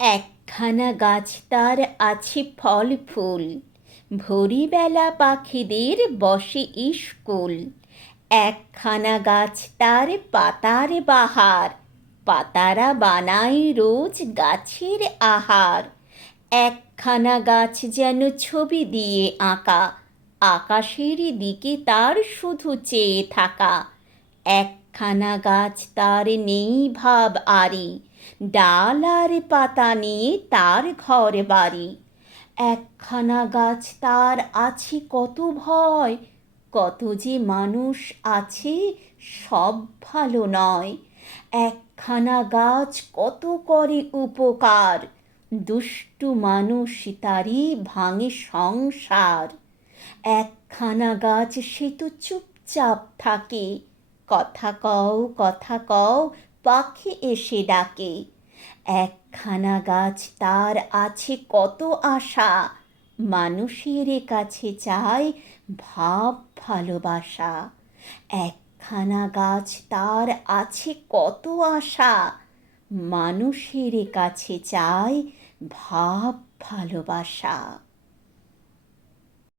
একখানা গাছ তার আছে ফল ফুল, ভোরিবেলা পাখিদের বসে ইস্কুল। একখানা গাছ তার পাতার বাহার, পাতারা বানায় রোজ গাছের আহার। একখানা গাছ যেন ছবি দিয়ে আঁকা, আকাশের দিকে তার শুধু চেয়ে থাকা। একখানা গাছ তার নেই ভাব আরি, ডাল আর পাতা নিয়ে তার ঘর বাড়ি। একখানা গাছ তার আছে কত ভয়, কত যে মানুষ আছে সব ভালো নয়। একখানা গাছ কত করে উপকার, দুষ্টু মানুষ তারই ভাঙে সংসার। একখানা গাছ সে তো চুপচাপ থাকে, কথা কও পাখি এসে ডাকে। একখানা গাছ তার আছে কত আশা, মানুষের কাছে চায় ভাব ভালোবাসা। একখানা গাছ তার আছে কত আশা, মানুষের কাছে চায় ভাব ভালোবাসা।